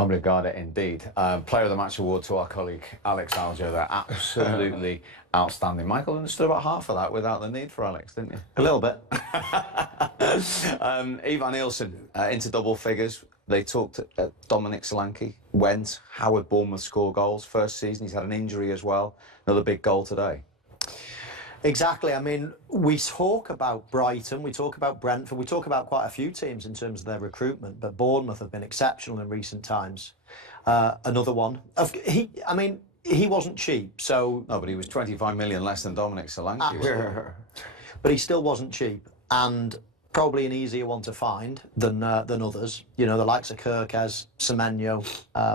Obrigado indeed. Player of the Match award to our colleague Alex Aljo there. Absolutely outstanding. Michael understood about half of that without the need for Alex, didn't you? A little bit. Ivan Nielsen into double figures. They talked at Dominic Solanke. Went. How would Bournemouth score goals? First season, he's had an injury as well. Another big goal today. Exactly. I mean, we talk about Brighton, we talk about Brentford, we talk about quite a few teams in terms of their recruitment, but Bournemouth have been exceptional in recent times. Another one. He wasn't cheap, so... No, but he was 25 million less than Dominic Solanke. But he still wasn't cheap, and probably an easier one to find than others. You know, the likes of Kirkes, Semenyo,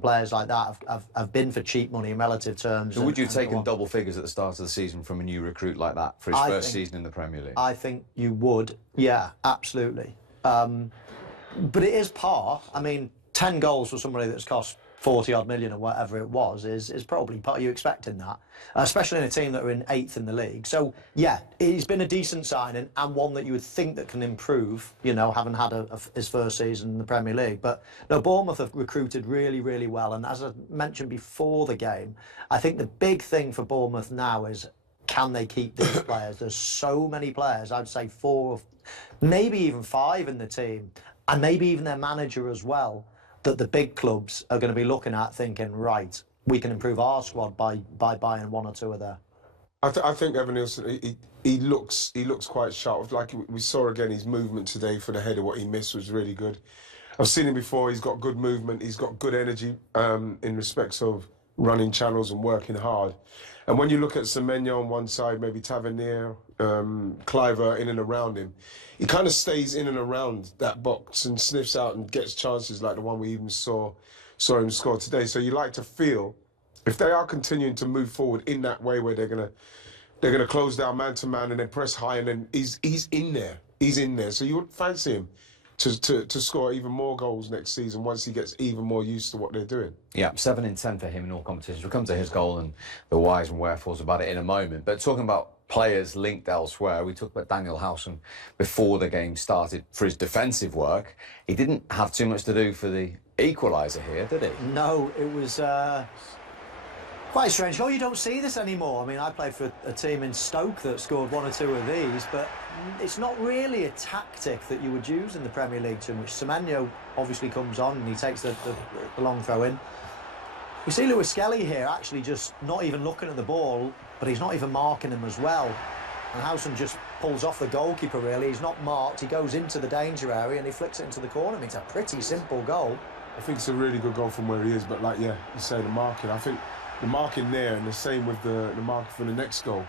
players like that have been for cheap money in relative terms. So would you have taken double figures at the start of the season from a new recruit like that for his first season in the Premier League? I think you would, yeah, absolutely. But it is par. I mean, 10 goals for somebody that's cost 40-odd million or whatever it was is probably part. You expecting that, especially in a team that are in 8th in the league. So yeah, he's been a decent signing and one that you would think that can improve. You know, having had his first season in the Premier League. But no, Bournemouth have recruited really, really well. And as I mentioned before the game, I think the big thing for Bournemouth now is, can they keep these players? There's so many players. I'd say 4, maybe even 5 in the team, and maybe even their manager as well, that the big clubs are going to be looking at thinking, right, we can improve our squad by buying 1 or 2 of there. I think Evan Nielsen, he looks quite sharp. Like we saw again, his movement today for the header, what he missed was really good. I've seen him before, he's got good movement, he's got good energy in respects of running channels and working hard. And when you look at Semenyo on one side, maybe Tavernier, Cliver in and around him, he kind of stays in and around that box and sniffs out and gets chances like the one we even saw him score today. So you like to feel, if they are continuing to move forward in that way where they're gonna close down man to man and then press high, and then he's in there. So you would fancy him to score even more goals next season once he gets even more used to what they're doing. Yeah, 7 in 10 for him in all competitions. We'll come to his goal and the whys and wherefores about it in a moment. But talking about players linked elsewhere, we talked about Daniel Howson before the game started for his defensive work. He didn't have too much to do for the equaliser here, did he? No, it was quite strange. Oh, you don't see this anymore. I mean, I played for a team in Stoke that scored 1 or 2 of these, but it's not really a tactic that you would use in the Premier League too much. Semenyo obviously comes on and he takes the long throw in. We see Lewis Skelly here actually just not even looking at the ball, but he's not even marking him as well. And Howson just pulls off the goalkeeper, really. He's not marked, he goes into the danger area and he flicks it into the corner. I mean, it's a pretty simple goal. I think it's a really good goal from where he is, but like, yeah, you say the marking. I think the marking there and the same with the marking for the next goal.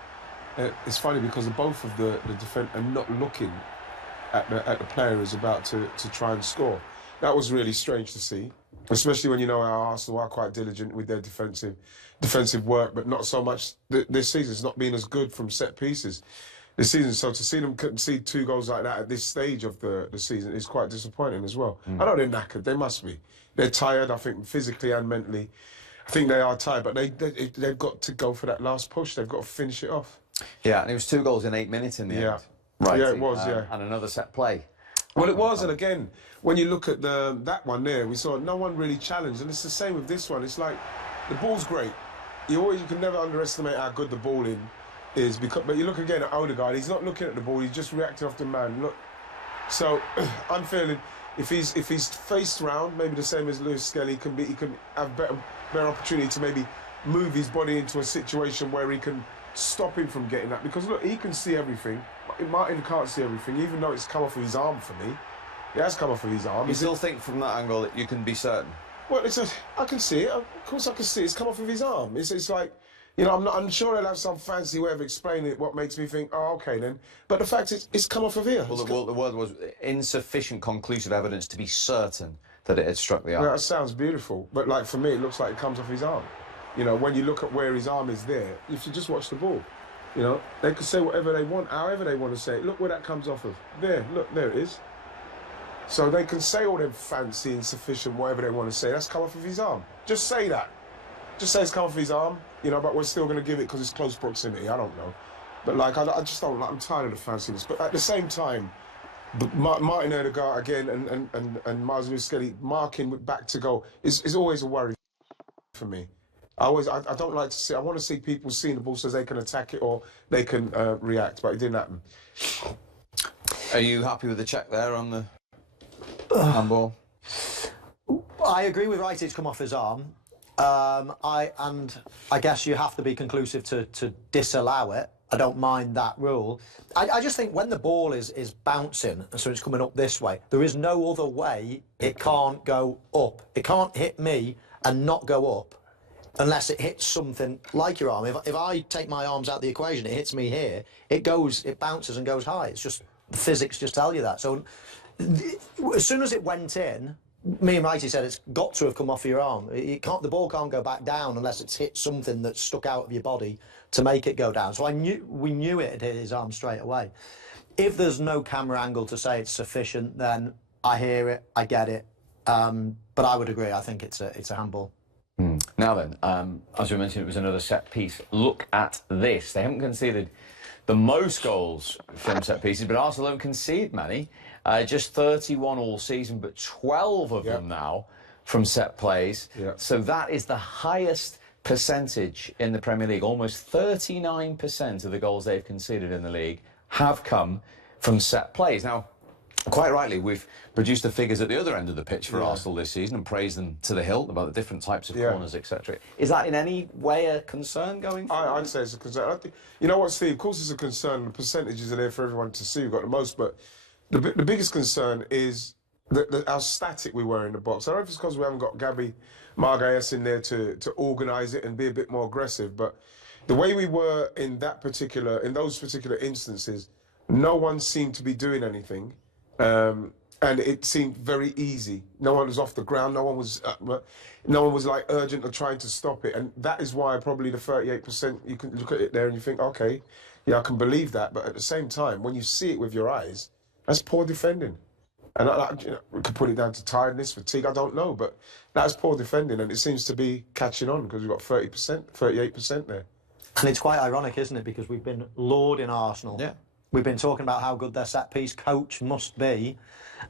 It's funny because both of the defence are not looking at the player who's about to try and score. That was really strange to see, especially when you know how Arsenal are quite diligent with their defensive work, but not so much this season. It's not been as good from set pieces this season. So to see them concede 2 goals like that at this stage of the season is quite disappointing as well. I know they're knackered. They must be. They're tired, I think, physically and mentally. I think they are tired, but they've got to go for that last push. They've got to finish it off. Yeah, and it was 2 goals in 8 minutes in the end. Right. Yeah, it was, yeah. And another set play. Well, it was, and again, when you look at that one there, we saw no one really challenged, and it's the same with this one. It's like, the ball's great. You can never underestimate how good the ball is, but you look again at Odegaard, he's not looking at the ball, he's just reacting off the man. Look, so I'm feeling if he's faced round, maybe the same as Lewis Skelly, he can have better opportunity to maybe move his body into a situation where he can stop him from getting that, because look, he can see everything. Martin can't see everything, even though it's come off of his arm for me. It has come off of his arm. You still think from that angle that you can be certain? Well, I can see it. Of course I can see it. It's come off of his arm. It's like, you know, I'm sure they'll have some fancy way of explaining it, what makes me think, oh, okay then. But the fact is, it's come off of here. Well, the word was insufficient conclusive evidence to be certain that it had struck the arm. Yeah, that sounds beautiful. But like for me, it looks like it comes off his arm. You know, when you look at where his arm is there, if you just watch the ball, you know, they could say whatever they want, however they want to say it. Look where that comes off of. There, look, there it is. So they can say all them fancy, insufficient, whatever they want to say. That's come off of his arm. Just say that. Just say it's come off his arm, you know, but we're still going to give it because it's close proximity. I don't know. But, like, I just don't like, I'm tired of the fanciness. But at the same time, But Martin Odegaard again and Miles Lewis-Skelly marking back to goal is always a worry for me. I don't like to see. I want to see people seeing the ball so they can attack it or they can react, but it didn't happen. Are you happy with the check there on the handball? I agree with Wright. It's come off his arm. I guess you have to be conclusive to disallow it. I don't mind that rule. I just think when the ball is bouncing and so it's coming up this way, there is no other way it can't go up. It can't hit me and not go up unless it hits something like your arm. If I take my arms out of the equation, it hits me here, it bounces and goes high. It's just, the physics just tell you that. So as soon as it went in, me and Righty said it's got to have come off your arm. The ball can't go back down unless it's hit something that's stuck out of your body to make it go down. So we knew it had hit his arm straight away. If there's no camera angle to say it's sufficient, then I hear it, I get it. But I would agree. I think it's a handball. Now then, as we mentioned, it was another set piece. Look at this. They haven't conceded the most goals from set pieces, but Arsenal don't concede many. Just 31 all season, but 12 of them now from set plays. So that is the highest percentage in the Premier League. Almost 39% of the goals they've conceded in the league have come from set plays. Now, quite rightly, we've produced the figures at the other end of the pitch for Arsenal this season and praised them to the hilt about the different types of corners, etc. Is that in any way a concern going forward? I'd say it's a concern. I think, you know what, Steve? Of course it's a concern. The percentages are there for everyone to see. We've got the most, but the biggest concern is how static we were in the box. I don't know if it's because we haven't got Gabby Margallas in there to organise it and be a bit more aggressive, but the way we were in those particular instances, no one seemed to be doing anything. And it seemed very easy. No one was off the ground. No one was like urgent or trying to stop it. And that is why probably the 38%. You can look at it there and you think, okay, yeah, I can believe that. But at the same time, when you see it with your eyes, that's poor defending. And we could put it down to tiredness, fatigue. I don't know, but that's poor defending, and it seems to be catching on because we've got 30%, 38% there. And it's quite ironic, isn't it? Because we've been lauding Arsenal. Yeah. We've been talking about how good their set-piece coach must be,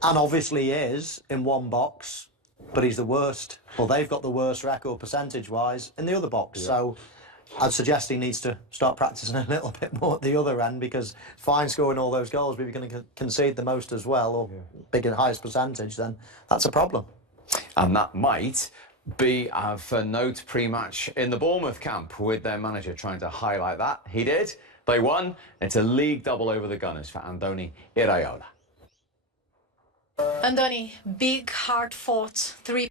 and obviously is in one box, but he's the worst. Well, they've got the worst record percentage-wise in the other box. So I'd suggest he needs to start practicing a little bit more at the other end, because fine scoring all those goals, but if you're going to concede the most as well, or big and highest percentage, then that's a problem. And that might be of note pre-match in the Bournemouth camp, with their manager trying to highlight that. He did. They won. It's a league double over the Gunners for Andoni Iraola. Andoni, big, hard-fought 3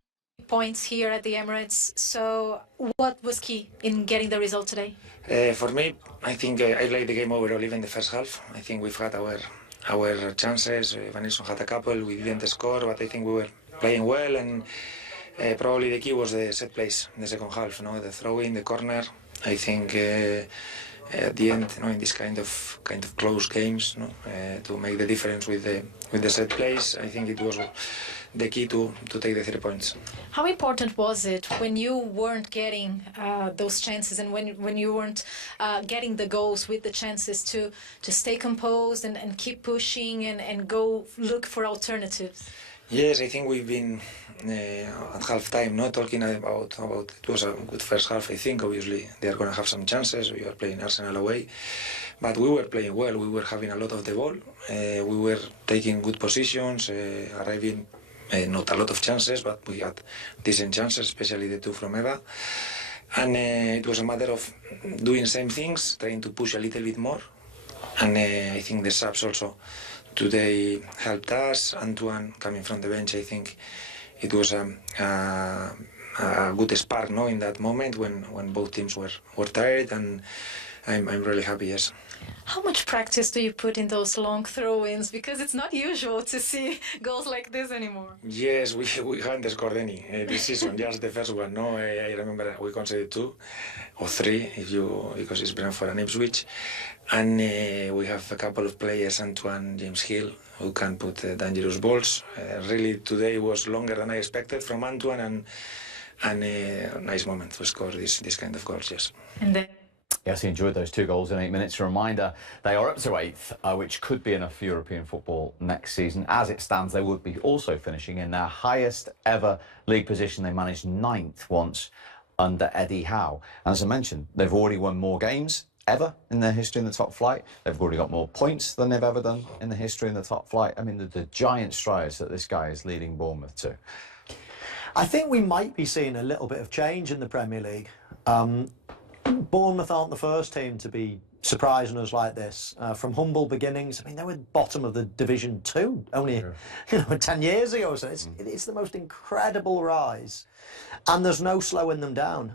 points here at the Emirates. So what was key in getting the result today? For me, I think I played the game overall, even the first half. I think we've had our chances. Van Nilsson had a couple. We didn't score, but I think we were playing well, and probably the key was the set plays in the second half. The throw-in, the corner. I think at the end, in this kind of close games, to make the difference with the set plays, I think it was the key to take the 3 points. How important was it when you weren't getting those chances, and when you weren't getting the goals with the chances, to stay composed and keep pushing and go look for alternatives? Yes, I think we've been at half-time not talking about it was a good first half. I think obviously they are going to have some chances. We are playing Arsenal away, but we were playing well. We were having a lot of the ball. We were taking good positions, arriving not a lot of chances, but we had decent chances, especially the two from Eva. And it was a matter of doing same things, trying to push a little bit more. And I think the subs also today helped us. Antoine coming from the bench, I think it was a good spark, in that moment when both teams were tired, and I'm really happy, yes. How much practice do you put in those long throw-ins? Because it's not usual to see goals like this anymore. Yes, we haven't scored any this season, just the first one. No, I remember we conceded 2 or 3 because it's Brentford and Ipswich. And we have a couple of players, Antoine, James Hill, who can put dangerous balls. Really, today was longer than I expected from Antoine, and a nice moment to score this kind of goals, yes. And then Yes, he enjoyed those 2 goals in 8 minutes. A reminder, they are up to 8th, which could be enough for European football next season. As it stands, they would be also finishing in their highest ever league position. They managed 9th once under Eddie Howe. And as I mentioned, they've already won more games ever in their history in the top flight. They've already got more points than they've ever done in the history in the top flight. I mean, the giant strides that this guy is leading Bournemouth to. I think we might be seeing a little bit of change in the Premier League. Bournemouth aren't the first team to be surprising us like this. From humble beginnings, I mean, they were bottom of the Division 2 only 10 years ago. So it's the most incredible rise. And there's no slowing them down.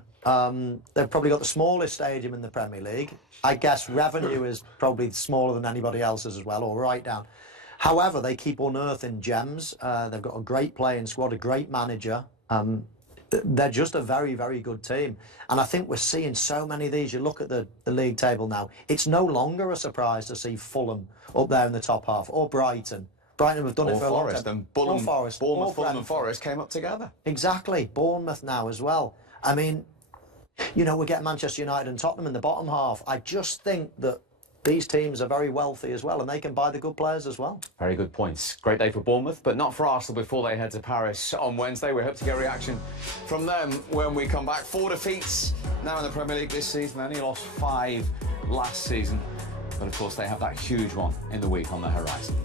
They've probably got the smallest stadium in the Premier League. I guess revenue is probably smaller than anybody else's as well, or right down. However, they keep unearthing gems. They've got a great playing squad, a great manager. They're just a very, very good team. And I think we're seeing so many of these. You look at the league table now, it's no longer a surprise to see Fulham up there in the top half, or Brighton. Brighton have done it for a long time. And Bournemouth, Fulham and Forest came up together. Exactly. Bournemouth now as well. I mean, you know, we're getting Manchester United and Tottenham in the bottom half. I just think that these teams are very wealthy as well, and they can buy the good players as well. Very good points. Great day for Bournemouth, but not for Arsenal before they head to Paris on Wednesday. We hope to get a reaction from them when we come back. 4 defeats now in the Premier League this season. They only lost 5 last season. But of course, they have that huge one in the week on the horizon.